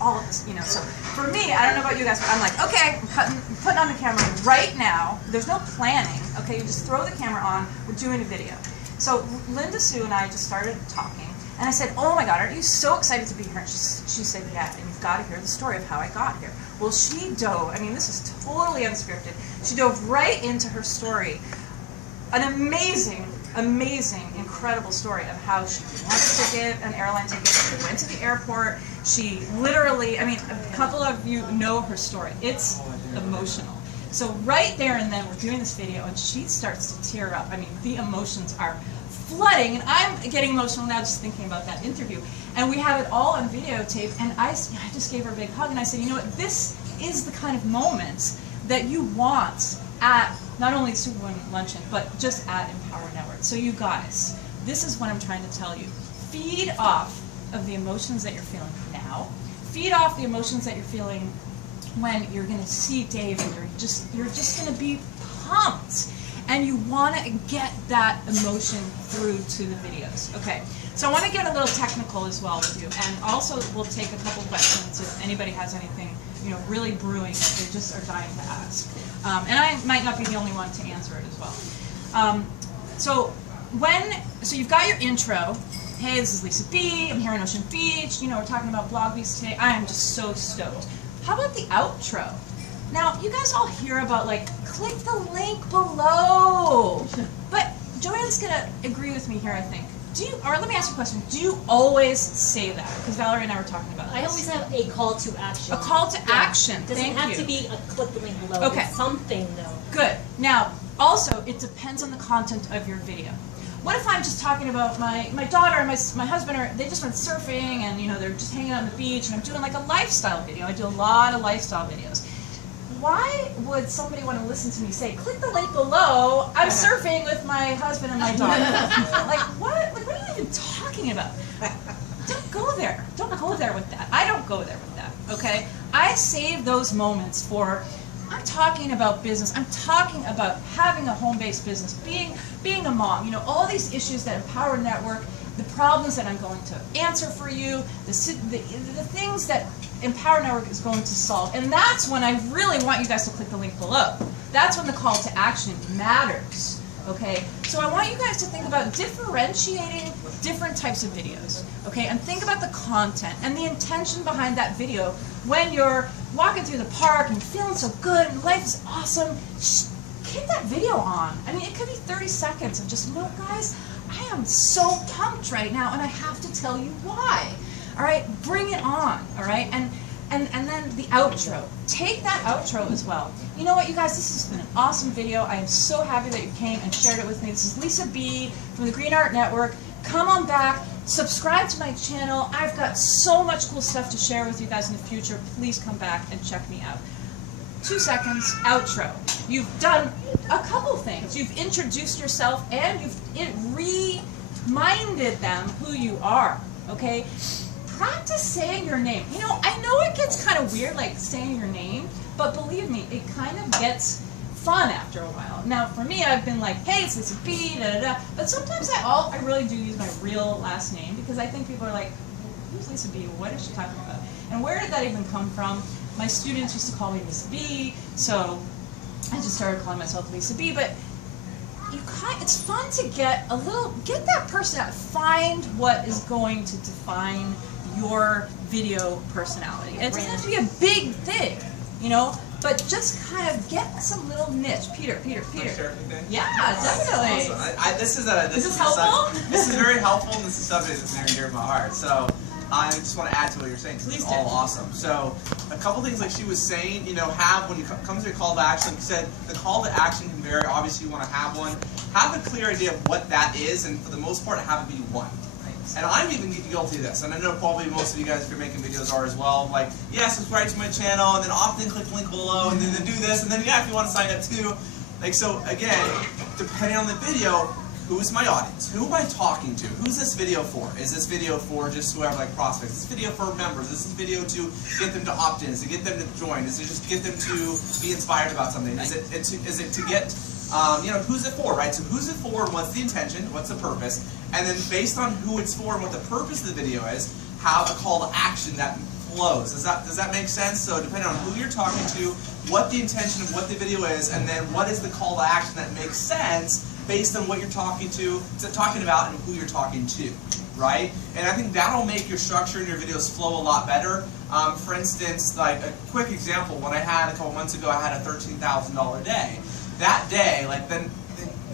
all of this, you know. So for me, I don't know about you guys, but I'm like, okay, I'm putting on the camera right now. There's no planning, okay? You just throw the camera on. We're doing a video. So Linda Sue and I just started talking, and I said, oh my God, aren't you so excited to be here? And she said, yeah, and you've got to hear the story of how I got here. Well, she dove, I mean, this is totally unscripted. She dove right into her story. An amazing, incredible story of how she wanted to get an airline ticket. She went to the airport. She literally, I mean, a couple of you know her story. It's emotional. So right there and then we're doing this video and she starts to tear up. I mean, the emotions are flooding and I'm getting emotional now just thinking about that interview. And we have it all on videotape and I just gave her a big hug and I said, you know what, this is the kind of moments that you want at not only Superwoman Luncheon, but just at Empower Network. So you guys, this is what I'm trying to tell you. Feed off of the emotions that you're feeling now. Feed off the emotions that you're feeling when you're going to see Dave and you're just going to be pumped. And you want to get that emotion through to the videos. Okay, so I want to get a little technical as well with you. And also we'll take a couple questions if anybody has anything, you know, really brewing that they just are dying to ask. And I might not be the only one to answer it as well. So you've got your intro. Hey, this is Lisa B. I'm here in Ocean Beach. You know, we're talking about blog beats today. I am just so stoked. How about the outro? Now, you guys all hear about, like, click the link below. But Joanne's going to agree with me here, I think. Or let me ask you a question. Do you always say that? Because Valerie and I were talking about this. I always have a call to action. A call to action. Doesn't have to be a click the link below. Okay. It's something, though. Good. Now, also, it depends on the content of your video. What if I'm just talking about my daughter and my husband, they just went surfing and, you know, they're just hanging out on the beach and I'm doing like a lifestyle video. I do a lot of lifestyle videos. Why would somebody want to listen to me say, click the link below, I'm surfing with my husband and my daughter? Like, what? Like, what are you even talking about? Don't go there. Don't go there with that. I don't go there with that, okay? I save those moments for, I'm talking about business. I'm talking about having a home-based business, being a mom, you know, all these issues that Empower Network, the problems that I'm going to answer for you, the things that Empower Network is going to solve. And that's when I really want you guys to click the link below. That's when the call to action matters, okay? So I want you guys to think about differentiating different types of videos, okay? And think about the content and the intention behind that video when you're walking through the park and you're feeling so good and life is awesome. Kick that video on. I mean, it could be 30 seconds of just, you know, guys, I am so pumped right now and I have to tell you why. All right, bring it on, all right? And then the outro. Take that outro as well. You know what, you guys, this has been an awesome video. I am so happy that you came and shared it with me. This is Lisa B. from the Green Art Network. Come on back, subscribe to my channel. I've got so much cool stuff to share with you guys in the future. Please come back and check me out. 2 seconds, outro. You've done a couple things. You've introduced yourself and you've reminded them who you are, okay? Practice saying your name. You know, I know it gets kind of weird, like saying your name, but believe me, it kind of gets fun after a while. Now, for me, I've been like, hey, it's Lisa B, da-da-da, but sometimes I really do use my real last name because I think people are like, who's Lisa B? What is she talking about? And where did that even come from? My students used to call me Lisa B, so I just started calling myself Lisa B, but it's fun to get that person out, find what is going to define your video personality. And it doesn't have to be a big thing, you know, but just kind of get some little niche. Peter. Yeah, definitely. Awesome. Is this helpful? This is very helpful, and this is something that's near and dear to my heart. So I just want to add to what you're saying. Please it's do. all awesome. So a couple things like she was saying, you know, when it comes to your call to action, you said the call to action can vary. Obviously, you want to have one. Have a clear idea of what that is, and for the most part, have it be one. And I'm even guilty of this, and I know probably most of you guys if you're making videos are as well. Like, yeah, subscribe to my channel, and then often click the link below, and then do this, and then yeah, if you want to sign up too. Like, so again, depending on the video, who's my audience? Who am I talking to? Who's this video for? Is this video for just whoever, like prospects? Is this video for members? Is this video to get them to opt in? Is it to get them to join? Is it just get them to be inspired about something? Is it to get you know, who's it for, right? So who's it for, and what's the intention, what's the purpose, and then based on who it's for and what the purpose of the video is, have a call to action that flows. Does that make sense? So depending on who you're talking to, what the intention of what the video is, and then what is the call to action that makes sense based on what you're talking about and who you're talking to, right? And I think that'll make your structure in your videos flow a lot better. For instance, like a quick example, when I had a couple months ago, I had a $13,000 day. That day,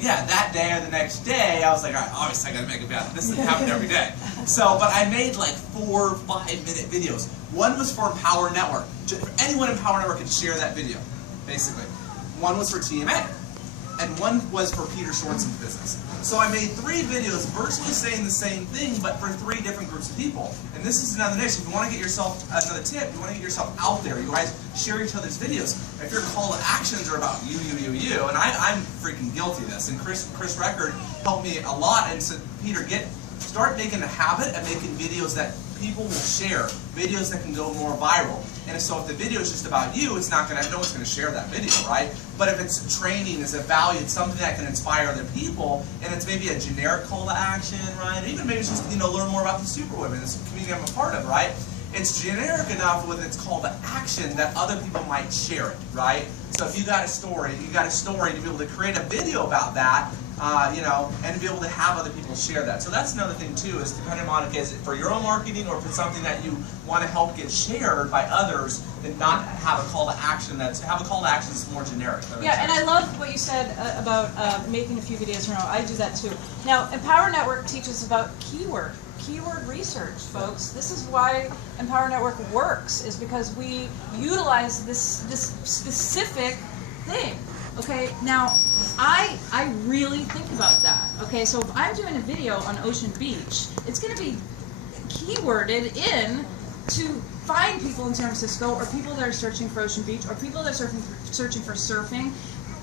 that day or the next day, I was like, all right, obviously I gotta make it better. This doesn't happen every day. So, but I made like 4 5-minute videos. One was for Empower Network. Anyone in Empower Network could share that video, basically. One was for TMA. And one was for Peter Schwartz's business. So I made 3 videos virtually saying the same thing, but for 3 different groups of people. And this is another niche. If you want to get yourself, another tip, you want to get yourself out there. You guys share each other's videos. If your call to actions are about you, and I'm freaking guilty of this. And Chris Record helped me a lot and said, Peter, start making a habit of making videos that people will share, videos that can go more viral. And so if the video is just about you, no one's going to share that video, right? But if it's training, it's a value, it's something that can inspire other people, and it's maybe a generic call to action, right? Or even maybe it's just, learn more about the superwomen, this community I'm a part of, right? It's generic enough with its call to action that other people might share it, right? So if you got a story to be able to create a video about that, and to be able to have other people share that. So that's another thing too, is depending on is it for your own marketing or if it's something that you want to help get shared by others, then not have a call to action that's more generic. Yeah, and I love what you said about making a few videos in a row. I do that too. Now, Empower Network teaches about keyword research, folks. This is why Empower Network works, is because we utilize this specific thing. Okay, now I really think about that. Okay, so if I'm doing a video on Ocean Beach, it's going to be keyworded in to find people in San Francisco, or people that are searching for Ocean Beach, or people that are searching for surfing,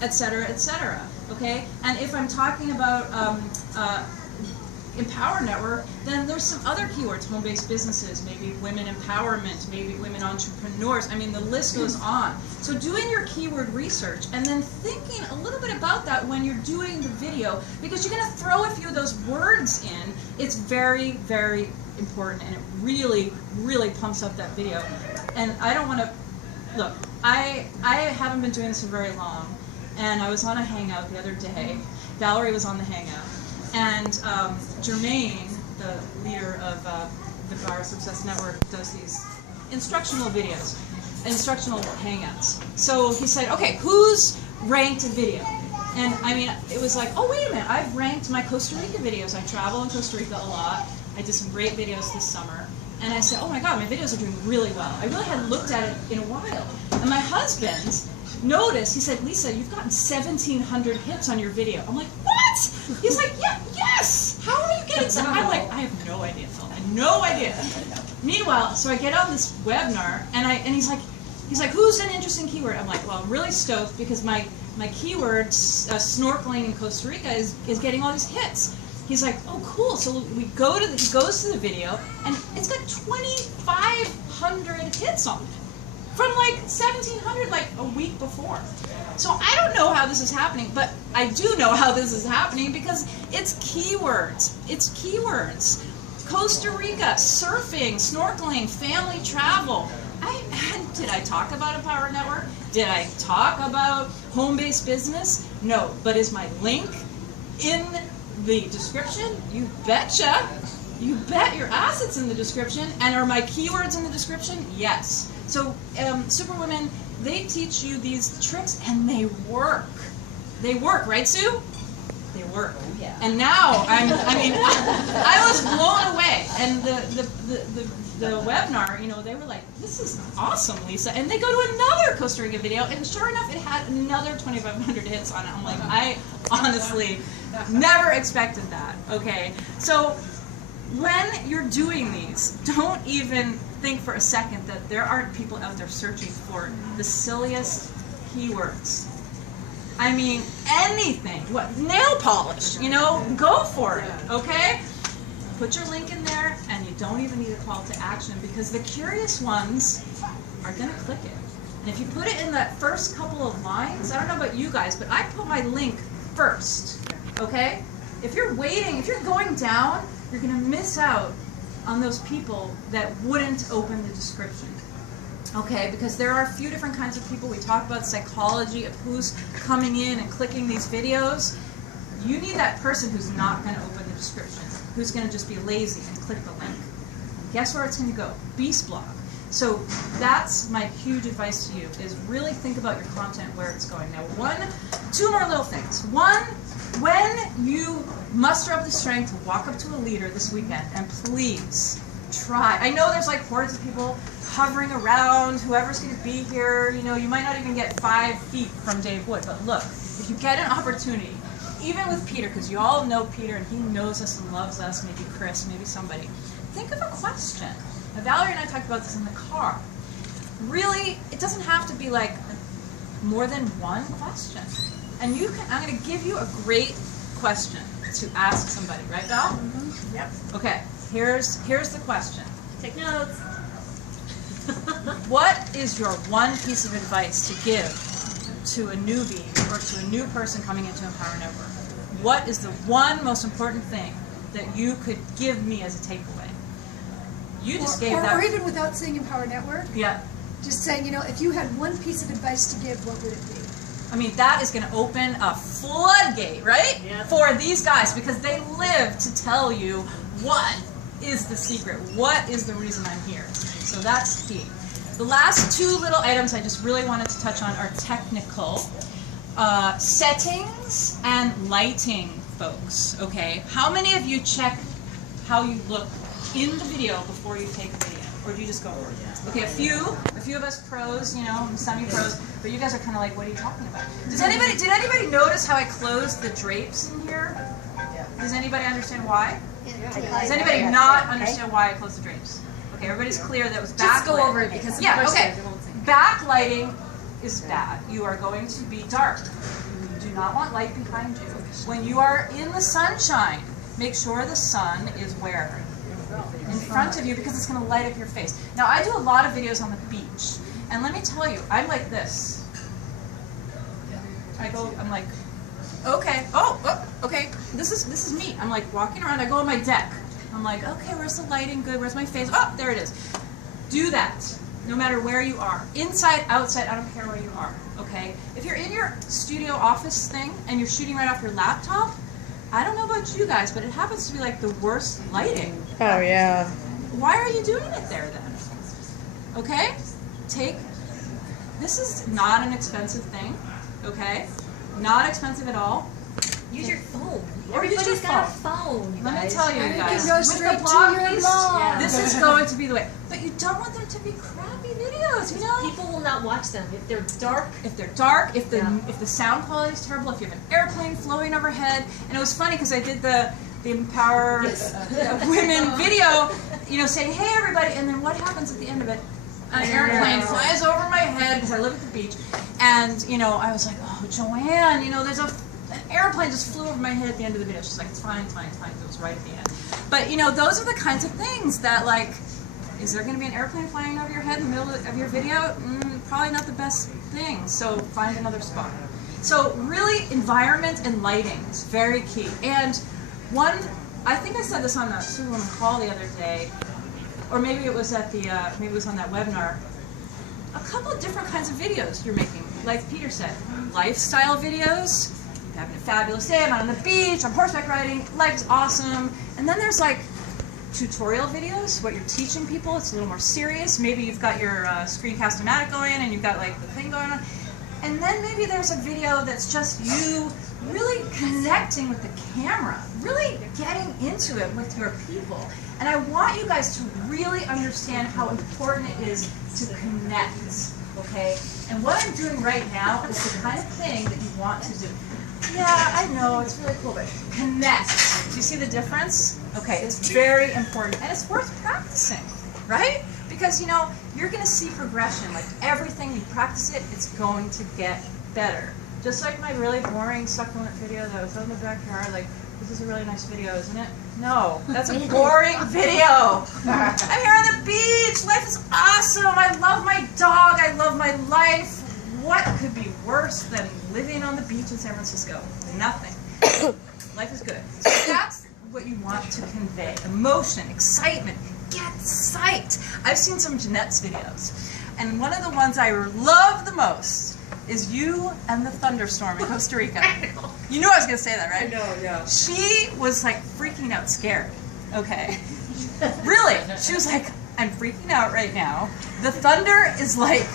etc., etc. Okay, and if I'm talking about Empower Network, then there's some other keywords: home-based businesses, maybe women empowerment, maybe women entrepreneurs. I mean, the list goes on. So doing your keyword research and then thinking a little bit about that when you're doing the video, because you're going to throw a few of those words in. It's very, very important, and it really, really pumps up that video. And I don't want to, look, I haven't been doing this for very long, and I was on a hangout the other day. Valerie was on the hangout. And Jermaine, the leader of the Viral Success Network, does these instructional videos, instructional hangouts. So he said, okay, who's ranked a video? And I mean, it was like, oh, wait a minute, I've ranked my Costa Rica videos. I travel in Costa Rica a lot. I did some great videos this summer. And I said, oh my God, my videos are doing really well. I really hadn't looked at it in a while. And my husband noticed, he said, Lisa, you've gotten 1,700 hits on your video. I'm like, what? He's like, yeah, yes! How are you getting so? I'm like, I have no idea, Phil. I have no idea. Meanwhile, so I get on this webinar, and he's like, who's an interesting keyword? I'm like, well, I'm really stoked because my keyword, snorkeling in Costa Rica, is getting all these hits. He's like, oh, cool. So he goes to the video, and it's got 2,500 hits on it. From like 1,700 like a week before. So I don't know how this is happening, but I do know how this is happening because it's keywords. It's keywords. Costa Rica, surfing, snorkeling, family travel. Did I talk about Empower Network? Did I talk about home-based business? No, but is my link in the description? You betcha. You bet your ass it's in the description. And are my keywords in the description? Yes. So Superwomen, they teach you these tricks, and they work. They work, right, Sue? They work. Oh, yeah. And now I was blown away. And the webinar, they were like, "This is awesome, Lisa." And they go to another Costa Rica video, and sure enough, it had another 2,500 hits on it. I'm like, I honestly never expected that. Okay, so when you're doing these, don't even think for a second that there aren't people out there searching for the silliest keywords. I mean, anything. What, nail polish, go for it, okay? Put your link in there, and you don't even need a call to action, because the curious ones are going to click it. And if you put it in that first couple of lines, I don't know about you guys, but I put my link first, okay? If you're waiting, if you're going down, you're going to miss out on those people that wouldn't open the description. Okay, because there are a few different kinds of people. We talk about psychology of who's coming in and clicking these videos. You need that person who's not going to open the description, who's going to just be lazy and click the link. Guess where it's going to go? Beast blog. So that's my huge advice to you, is really think about your content, where it's going. Now, two more little things. One, when you muster up the strength to walk up to a leader this weekend, and please try. I know there's like hordes of people hovering around, whoever's going to be here. You know, you might not even get 5 feet from Dave Wood, but look, if you get an opportunity, even with Peter, because you all know Peter and he knows us and loves us, maybe Chris, maybe somebody, think of a question. Now, Valerie and I talked about this in the car. Really, it doesn't have to be like more than one question. And I'm going to give you a great question to ask somebody, right, Val? Mm-hmm. Yep. Okay, here's the question. Take notes. What is your one piece of advice to give to a newbie or to a new person coming into Empower Network? What is the one most important thing that you could give me as a takeaway? You just gave that. Or even without saying Empower Network. Yeah. Just saying, you know, if you had one piece of advice to give, what would it be? I mean, that is going to open a floodgate, right? Yeah. For these guys, because they live to tell you what is the secret, what is the reason I'm here. So that's key. The last 2 little items I just really wanted to touch on are technical. Settings and lighting, folks, okay? How many of you check how you look in the video before you take a video? Or do you just go over it? Okay, a few of us pros, you know, semi-pros, but you guys are kind of like, what are you talking about? Did anybody notice how I closed the drapes in here? Does anybody understand why? Does anybody not understand why I closed the drapes? Okay, everybody's clear that it was backlit. Just go over it because yeah, okay. Backlighting is bad. You are going to be dark. You do not want light behind you. When you are in the sunshine, make sure the sun is where? In front of you, because it's going to light up your face. Now, I do a lot of videos on the beach, and let me tell you, I'm like this. I'm like, okay, okay, this is me. I'm like walking around, I go on my deck. I'm like, okay, where's the lighting good? Where's my face? Oh, there it is. Do that, no matter where you are. Inside, outside, I don't care where you are, okay? If you're in your studio office thing, and you're shooting right off your laptop, I don't know about you guys, but it happens to be like the worst lighting. Oh, yeah. Why are you doing it there then? Okay? This is not an expensive thing, okay? Not expensive at all. Use your phone. Or use your Everybody's got a phone. You Let me guys. tell you And it guys, can go with straight the to blog your piece, blog. this is going to be the way. But you don't want them to be crappy videos, you know? People will not watch them if they're dark. If they're dark, if the Yeah. if the sound quality is terrible, if you have an airplane flowing overhead. And it was funny because I did the Empower Women video, you know, saying, hey everybody, and then what happens at the end of it? An airplane flies over my head because I live at the beach. And, you know, I was like, oh, Joanne, you know, an airplane just flew over my head at the end of the video. She's like, it's fine. It was right at the end. But, you know, those are the kinds of things that, like, is there going to be an airplane flying over your head in the middle of your video? Probably not the best thing. So find another spot. So really, environment and lighting is very key. And I think I said this on the Superwoman call the other day, or maybe it was at maybe it was on that webinar. A couple of different kinds of videos you're making, like Peter said, lifestyle videos. You're having a fabulous day. I'm out on the beach. I'm horseback riding. Life's awesome. And then there's like tutorial videos, what you're teaching people. It's a little more serious. Maybe you've got your screencast-o-matic going, and you've got like the thing going on. And then maybe there's a video that's just you really connecting with the camera, really getting into it with your people. And I want you guys to really understand how important it is to connect, okay? And what I'm doing right now is the kind of thing that you want to do. Yeah, I know, it's really cool, but connect. Do you see the difference? Okay, it's very important, and it's worth practicing, right? Because, you know, you're going to see progression. Like, everything, you practice it, it's going to get better. Just like my really boring succulent video that was out in the backyard, like, this is a really nice video, isn't it? No, that's a boring video. I'm here on the beach. Life is awesome. I love my dog. I love my life. What could be worse than living on the beach in San Francisco? Nothing. Life is good. So that's what you want to convey. Emotion, excitement. Get psyched. I've seen some Jeanette's videos. and one of the ones I love the most is you and the thunderstorm in Costa Rica. You knew I was going to say that, right? I know, yeah. She was like freaking out scared, okay? Really, she was like, I'm freaking out right now. The thunder is like,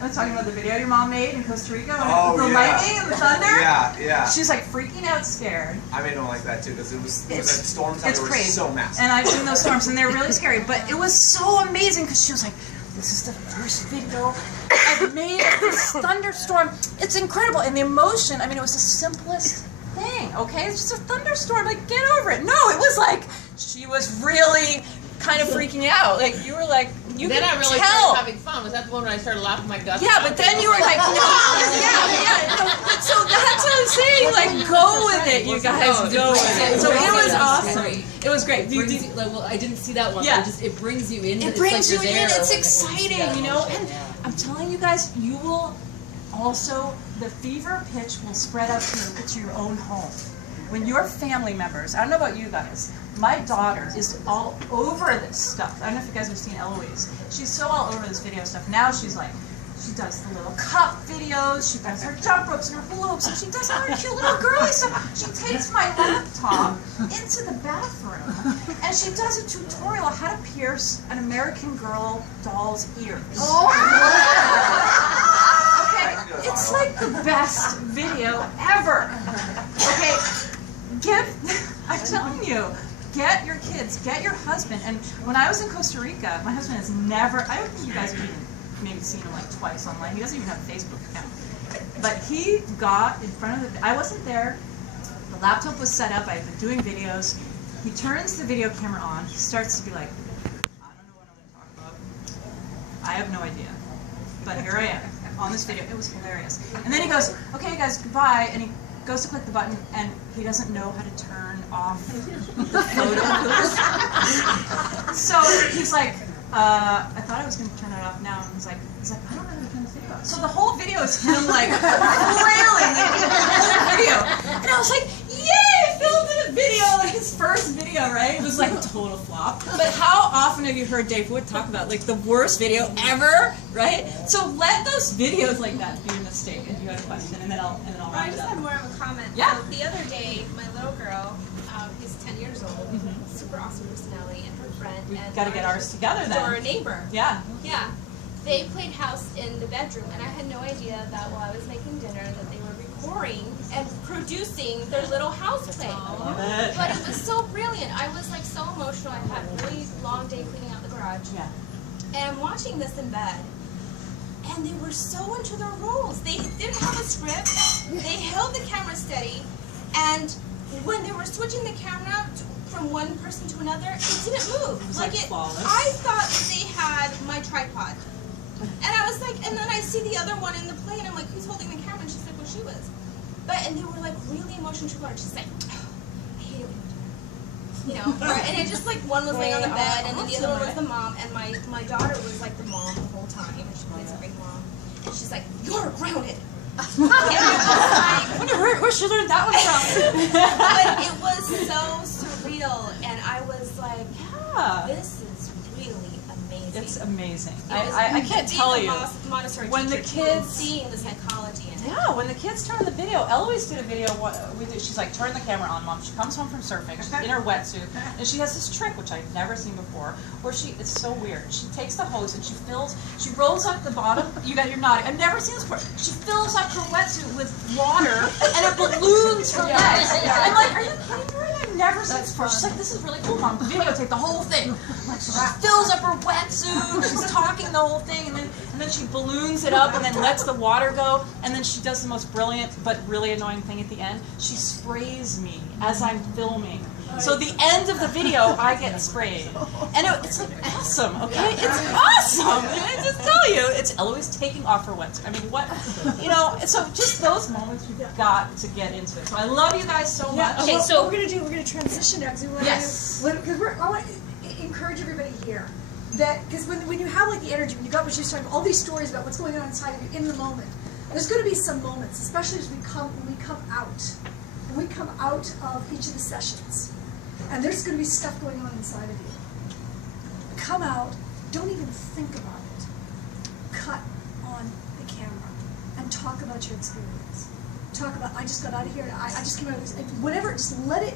I was talking about the video your mom made in Costa Rica, the lightning and the thunder. Yeah, yeah. She's like freaking out scared. I made one like that too because it was like storms out there were so massive. And I've seen those storms and they're really scary. But it was so amazing because she was like, this is the first video I've made of this thunderstorm. It's incredible. And the emotion, I mean, it was the simplest thing, okay? It's just a thunderstorm. Like, get over it. No, it was like, she was really kind of freaking out. Like, you were like, you then could I really tell. started having fun. Was that the one when I started laughing my guts Yeah, out? but then you were like, no, yeah. So that's what I'm saying. Like, go with it, you guys. Go with it. So it was awesome. It was great. Well, I didn't see that one. Yeah. But it brings you in. It brings you in. It's exciting, you know. And I'm telling you guys, you will also, the fever pitch will spread out to your own home. When your family members, I don't know about you guys, my daughter is all over this stuff. I don't know if you guys have seen Eloise. She's so all over this video stuff. Now she's like, she does the little cup videos, she does her jump ropes and her hula hoops, and she does all her cute little girly stuff. She takes my laptop into the bathroom, and she does a tutorial on how to pierce an American Girl doll's ears. Okay, it's like the best video ever. Okay, I'm telling you, get your kids, get your husband. And when I was in Costa Rica, my husband has never, I don't think you guys have even maybe seen him like twice online. He doesn't even have a Facebook account. But he got in front of I wasn't there. The laptop was set up. I had been doing videos. He turns the video camera on. He starts to be like, I don't know what I'm going to talk about. I have no idea. But here I am on this video. It was hilarious. And then he goes, okay, guys, goodbye. And he goes to click the button, and he doesn't know how to turn off the photo booth. So he's like, I thought I was going to turn it off now. And he's like, I don't know how to turn this video off. So the whole video is him like flailing the whole video. And I was like, yay, filmed a video, like his first video, right? It was like a total flop. But how often have you heard Dave Wood talk about like the worst video ever, right? So let those videos like that be your mistake if you have a question, and then I'll I wrap it just up. have more of a comment. Yeah. So the other day, my little girl, who's 10 years old, super awesome personality, and her friend, We've and got to get ours together our then. neighbor. Yeah. Yeah. They played house in the bedroom, and I had no idea that while I was making dinner that they were recording and producing their little house play. Love it. But it was so brilliant. I was like so emotional. I had a really long day cleaning out the garage. Yeah. And I'm watching this in bed. And they were so into their roles. They didn't have a script. They held the camera steady. And when they were switching the camera from one person to another, it didn't move. It was like flawless. I thought that they had my tripod. And I was like, and then I see the other one in the play, and I'm like, who's holding the camera? And she's like, well, she was. And they were like really emotional to her. She's like, oh, I hate it when you do that. You know, and it just like one was laying on the bed, and then the other one was the mom, and my daughter was like the mom the whole time, and she plays a great mom. And she's like, you're grounded. And I wonder where she learned that one from. But it was so surreal, and I was like, Yeah. this is really amazing. It's amazing. It was I can't tell you. Montessori When the teacher, kids- seeing the psychology in it. Yeah, when the kids turn the video, Eloise did a video with it. She's like, turn the camera on, Mom. She comes home from surfing. She's in her wetsuit, and she has this trick, which I've never seen before, where it's so weird. She takes the hose and she rolls up the bottom. You're nodding. I've never seen this before. She fills up her wetsuit with water, and it balloons her legs. I'm like, are you kidding me? I've never seen this before. She's like, this is really cool, Mom. Videotape the whole thing. Like, she fills up her wetsuit. She's talking the whole thing, and then she balloons it up, and then lets the water go, and then she does the most brilliant but really annoying thing at the end. She sprays me as I'm filming. So the end of the video, I get sprayed. And it's like awesome, okay? It's awesome! And I just tell you, it's Eloise taking off her wetsuit. I mean, what, so just those moments you've got to get into it. So I love you guys so much. Okay, so what we're gonna we're gonna transition now because I want to encourage everybody here that because when you have like the energy, when you got what you're talking, all these stories about what's going on inside of you in the moment, there's going to be some moments, especially as when we come out of each of the sessions, and there's going to be stuff going on inside of you. Come out. Don't even think about it. cut on the camera and talk about your experience. Talk about, I just got out of here, I just came out of this, and whatever, just let it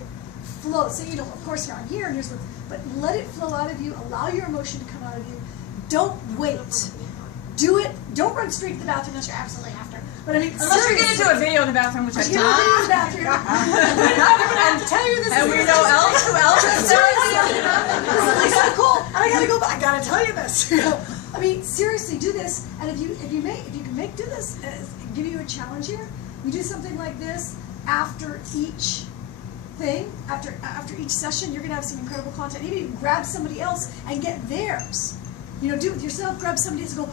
flow. Say, you know, of course I'm here, and here's what, but let it flow out of you, allow your emotion to come out of you. Don't wait. Do it. Don't run straight to the bathroom unless you absolutely have to. But I mean, Unless you're going to do a video in the bathroom, which I've you're gonna done. be in the bathroom. I'm gonna tell you this. And we know who else is This is so cool. And I gotta go back. I gotta tell you this. You know? I mean, seriously, do this. And if you can do this, give you a challenge here. You do something like this after each thing, after each session. You're gonna have some incredible content. Maybe you can grab somebody else and get theirs. You know, do it with yourself. Grab somebody else and go,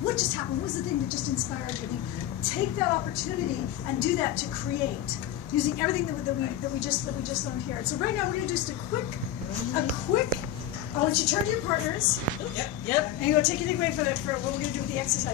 what just happened? What was the thing that just inspired you? Take that opportunity and do that to create, using everything that we just learned here. So right now we're gonna do just a quick. I want you to turn to your partners. Yep. And you go take anything away for what we're gonna do with the exercise.